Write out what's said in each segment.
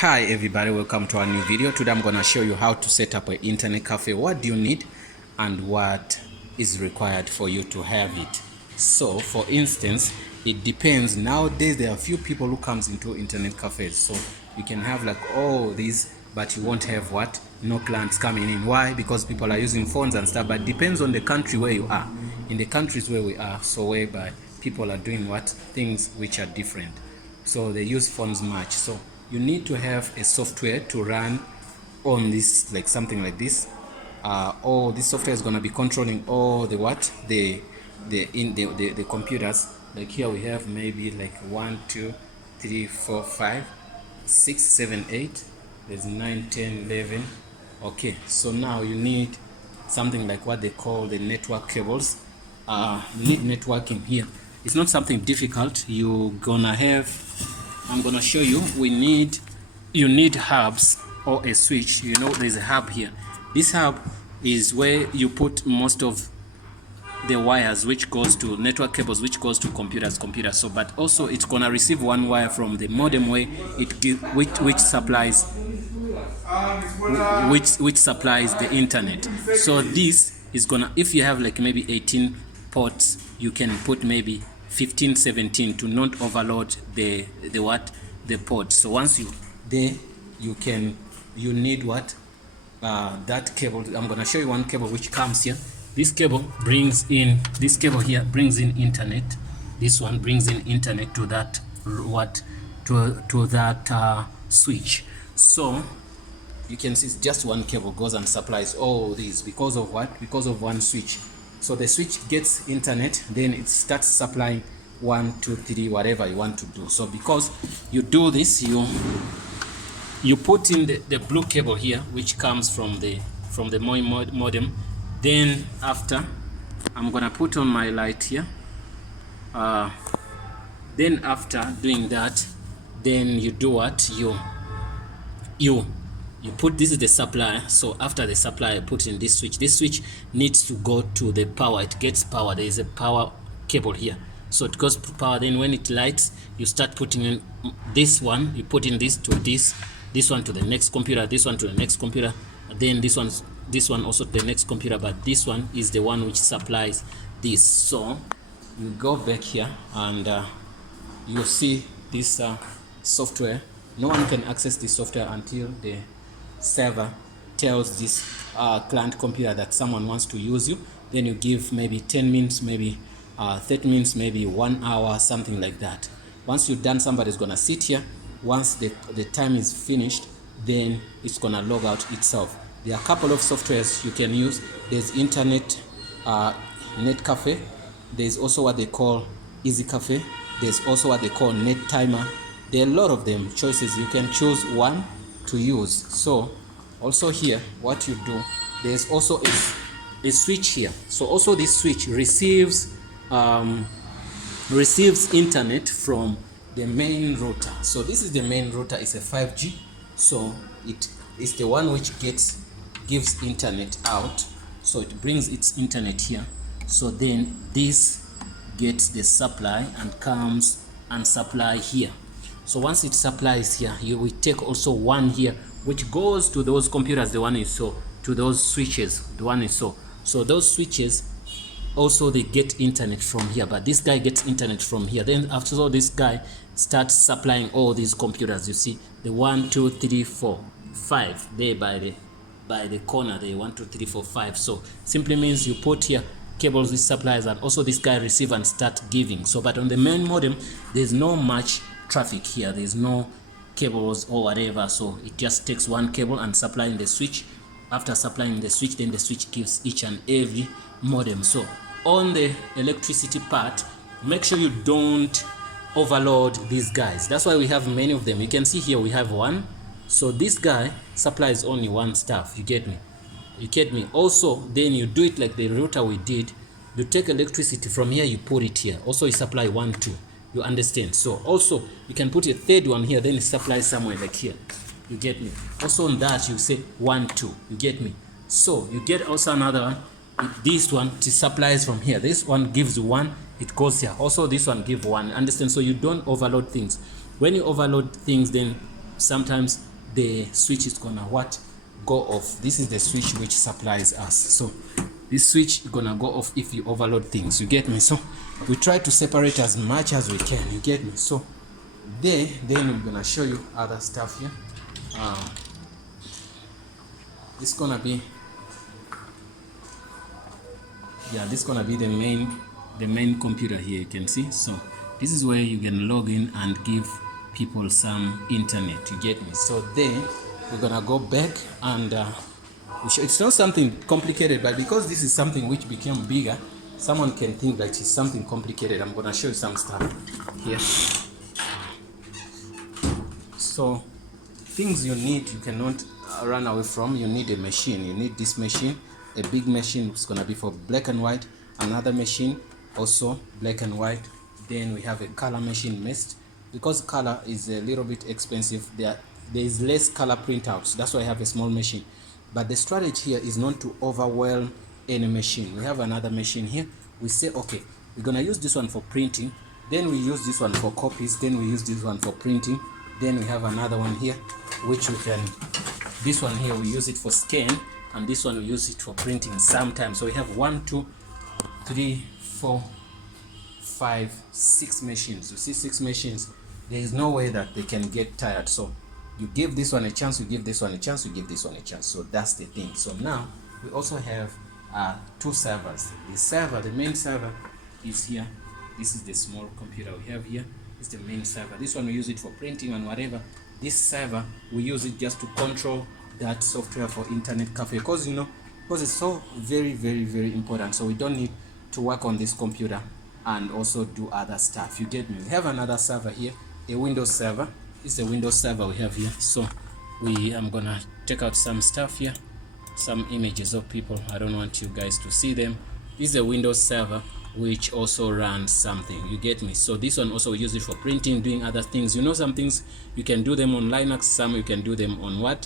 Hi everybody, welcome to our new video. Today I'm going to show you how to set up an internet cafe. What do you need and what is required for you to have it. So for instance, it depends. Nowadays there are few people who comes into internet cafes, so you can have like all these, but you won't have what? No clients coming in. Why? Because people are using phones and stuff. But it depends on the country where you are. In the countries where we are, so whereby people are doing what? Things which are different, so they use phones much. So you need to have a software to run on this, like something like this. All this software is going to be controlling all the what the computers. Like here we have maybe like 1 2 3 4 5 6 7 8, there's 9 10 11. Okay, so now you need something like what they call the network cables. You need networking here. It's not something difficult. You're gonna have, I'm gonna show you. You need hubs or a switch. You know, there's a hub here. This hub is where you put most of the wires, which goes to network cables, which goes to computers. So but also it's gonna receive one wire from the modem, where it gives which supplies the internet. So this is gonna, if you have like maybe 18 ports, you can put maybe 15 17 to not overload the ports. So once you there, you need what that cable. I'm gonna show you one cable which comes here. This cable brings in, this cable here brings in internet. This one brings in internet to that to that switch. So you can see it's just one cable goes and supplies all these. Because of what? Because of one switch. So the switch gets internet, then it starts supplying 1 2 3 whatever you want to do. So because you do this, you put in the blue cable here, which comes from the modem. Then after, I'm gonna put on my light here. Then after doing that, then you do what? You put, this is the supplier. So after the supplier, put in this switch. This switch needs to go to the power. It gets power. There is a power cable here, so it goes to power. Then when it lights, you start putting in this one. You put in this to this one to the next computer, this one to the next computer, then this one also to the next computer. But this one is the one which supplies this. So you go back here and you see this software. No one can access this software until the server tells this client computer that someone wants to use you. Then you give maybe 10 minutes, maybe 30 minutes, maybe 1 hour, something like that. Once you're done, somebody's gonna sit here. Once the time is finished, then it's gonna log out itself. There are a couple of softwares you can use. There's internet net cafe. There's also what they call easy cafe. There's also what they call net timer. There are a lot of them choices. You can choose one to use. So also here, what you do, there's also a switch here. So also this switch receives internet from the main router. So this is the main router. It's a 5G. So it's the one which gives internet out. So it brings its internet here. So then this gets the supply and comes and supply here. So once it supplies here, you will take also one here, which goes to those computers, the one you saw, to those switches, the one you saw. So those switches also, they get internet from here, but this guy gets internet from here. Then after all, this guy starts supplying all these computers. You see the 1 2 3 4 5 there by the corner, the 1 2 3 4 5. So simply means you put here cables, these suppliers, and also this guy receive and start giving. So but on the main modem, there's no much traffic here. There's no cables or whatever. So it just takes one cable and supplying the switch. After supplying the switch, then the switch gives each and every modem. So on the electricity part, make sure you don't overload these guys. That's why we have many of them. You can see here we have one. So this guy supplies only one stuff. You get me? Also, then you do it like the router we did. You take electricity from here, you put it here. Also you supply 1 2. You understand? So also you can put a third one here, then you supply somewhere like here. You get me? Also on that you say 1 2. You get me? So you get also another one. This one supplies from here. This one gives 1, it goes here. Also this one give 1. Understand? So you don't overload things. When you overload things, then sometimes the switch is gonna go off. This is the switch which supplies us. So this switch is gonna go off if you overload things, you get me? So we try to separate as much as we can, you get me? So then we're gonna show you other stuff here. This gonna be this gonna be the main computer here, you can see. So this is where you can log in and give people some internet, you get me? So then we're gonna go back and it's not something complicated, but because this is something which became bigger, someone can think that it's something complicated. I'm gonna show you some stuff here. So things you need, you cannot run away from. You need a machine. You need this machine, a big machine. It's gonna be for black and white. Another machine also black and white. Then we have a color machine mixed, because color is a little bit expensive. There is less color printouts, that's why I have a small machine. But the strategy here is not to overwhelm any machine. We have another machine here. We say, okay, we're gonna use this one for printing, then we use this one for copies, then we use this one for printing. Then we have another one here which we can, this one here we use it for scan, and this one we use it for printing sometimes. So we have 1, 2, 3, 4, 5, 6 machines. You see 6 machines. There is no way that they can get tired. So you give this one a chance, you give this one a chance, you give this one a chance. So that's the thing. So now we also have 2 servers. The main server is here. This is the small computer we have here. It's the main server. This one we use it for printing and whatever. This server we use it just to control that software for Internet Cafe, because because it's so very important. So we don't need to work on this computer and also do other stuff, you get me? We have another server here, a Windows server. It's a Windows server we have here. So I'm gonna take out some stuff here, some images of people. I don't want you guys to see them. This is a Windows server which also runs something, you get me? So this one also we use it for printing, doing other things. Some things you can do them on Linux, some you can do them on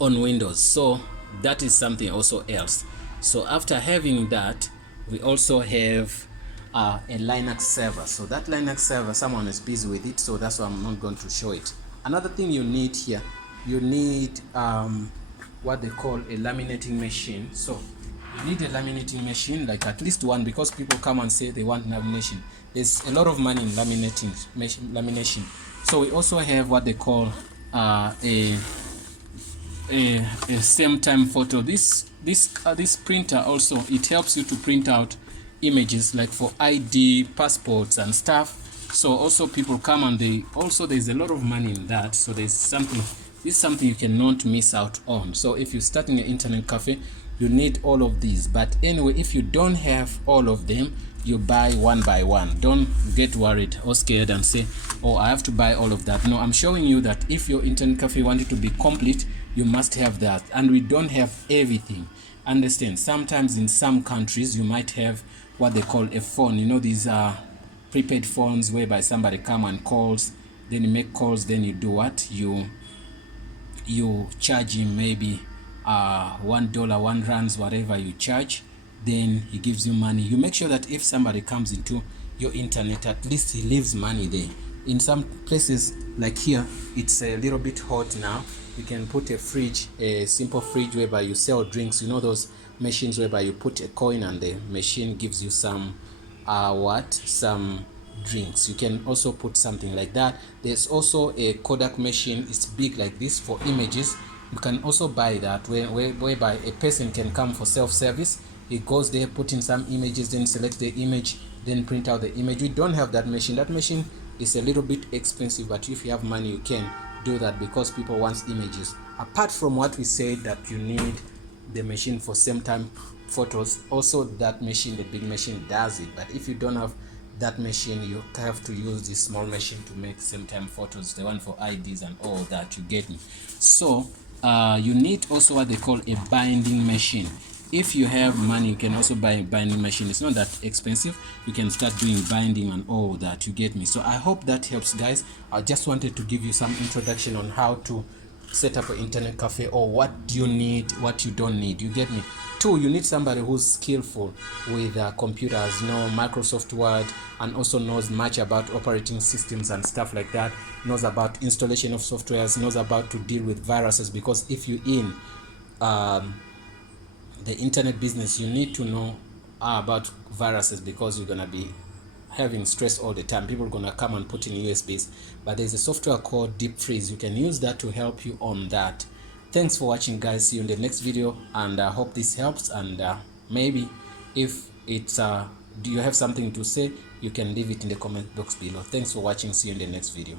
on Windows. So that is something also else. So after having that, we also have a Linux server. So that Linux server, someone is busy with it, so that's why I'm not going to show it. Another thing you need here, you need what they call a laminating machine. So you need a laminating machine, like at least one, because people come and say they want lamination. There's a lot of money in lamination. So we also have what they call a same time photo. This printer also, it helps you to print out images like for ID, passports and stuff. So also people come and there's a lot of money in that. So this is something you cannot miss out on. So if you're starting an internet cafe, you need all of these. But anyway, if you don't have all of them, you buy one by one. Don't get worried or scared and say, oh, I have to buy all of that. No, I'm showing you that if your internet cafe wanted to be complete, you must have that. And we don't have everything. Understand? Sometimes in some countries you might have what they call a phone. These are prepaid phones whereby somebody come and calls, then you make calls, then you do what? You charge him maybe $1, R1, whatever you charge, then he gives you money. You make sure that if somebody comes into your internet, at least he leaves money there. In some places like here, it's a little bit hot now. You can put a fridge, a simple fridge whereby you sell drinks. Those machines whereby you put a coin and the machine gives you some some drinks. You can also put something like that. There's also a Kodak machine. It's big like this for images. You can also buy that whereby a person can come for self-service. He goes there, put in some images, then select the image, then print out the image. We don't have that machine. That machine is a little bit expensive, but if you have money, you can do that because people want images. Apart from what we said that you need the machine for same time photos, also that machine, the big machine, does it. But if you don't have that machine, you have to use this small machine to make same time photos, the one for IDs and all that, you get me? So you need also what they call a binding machine. If you have money, you can also buy a binding machine. It's not that expensive. You can start doing binding and all that, you get me? So I hope that helps, guys. I just wanted to give you some introduction on how to set up an internet cafe, or what do you need, what you don't need. You get me? 2, you need somebody who's skillful with computers, know Microsoft Word, and also knows much about operating systems and stuff like that, knows about installation of softwares, knows about to deal with viruses, because if you're in the internet business, you need to know about viruses, because you're going to be having stress all the time. People are going to come and put in USBs, but there's a software called Deep Freeze. You can use that to help you on that. Thanks for watching, guys. See you in the next video, and I hope this helps. And maybe if it's do you have something to say, you can leave it in the comment box below. Thanks for watching. See you in the next video.